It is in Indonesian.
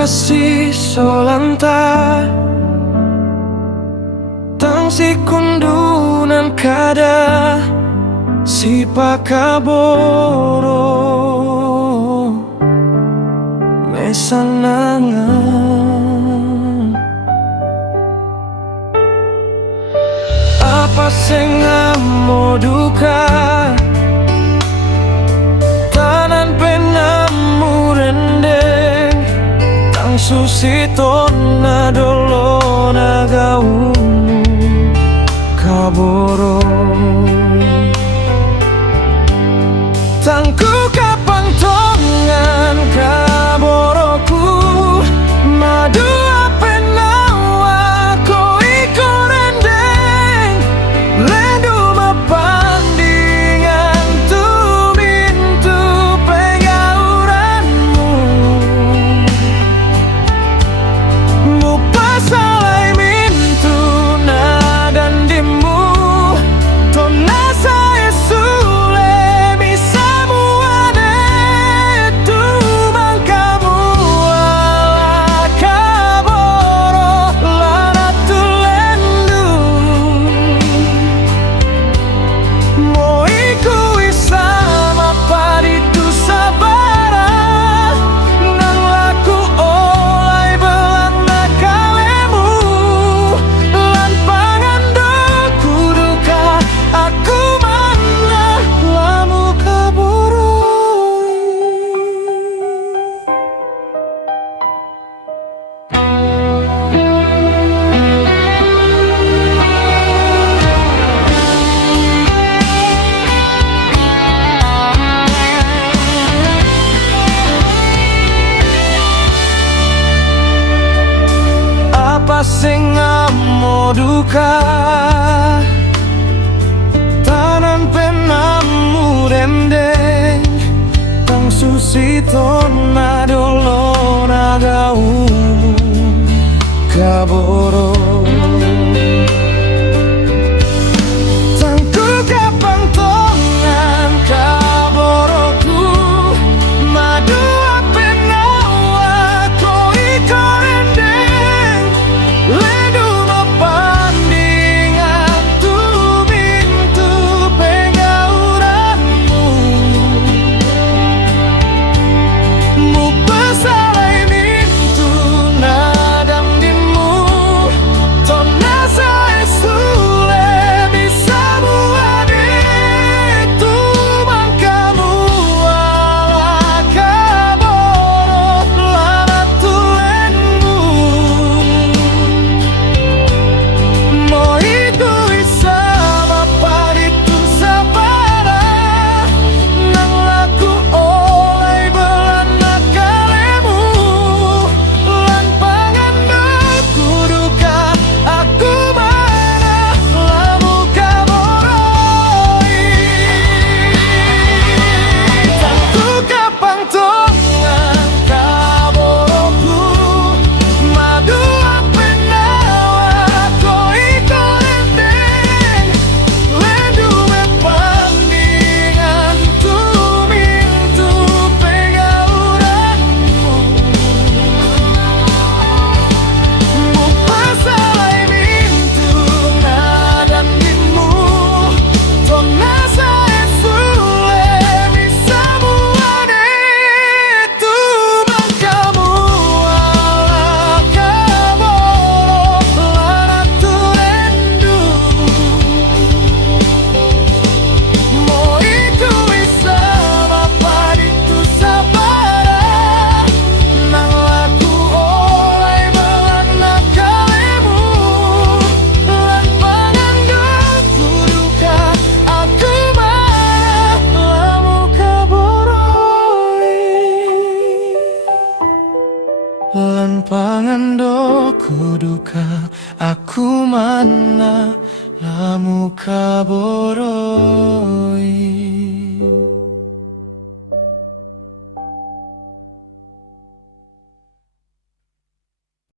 kasih solanta tang si kundunan kada si pakaboro mesanangan apa sing amo duka tanan penamu rendeng tang susito na dolo na gaumu kaboro tangku kapang tongan kaboroku madu apenawa ko iko rendeng lendu mapandingan tu mintu pengauranmu mupa salai mintu nadan dimu tona saya sule misamu ane tu mangkamu ala kaboro lana tulendu mo iku isama paditu sabara nang laku olai belang nakalemu lan pangandoku duka aku mana lamu kaburu. Apa sing amo duka tanan penamu rendeng tang susito na dolo na gaumu kaboro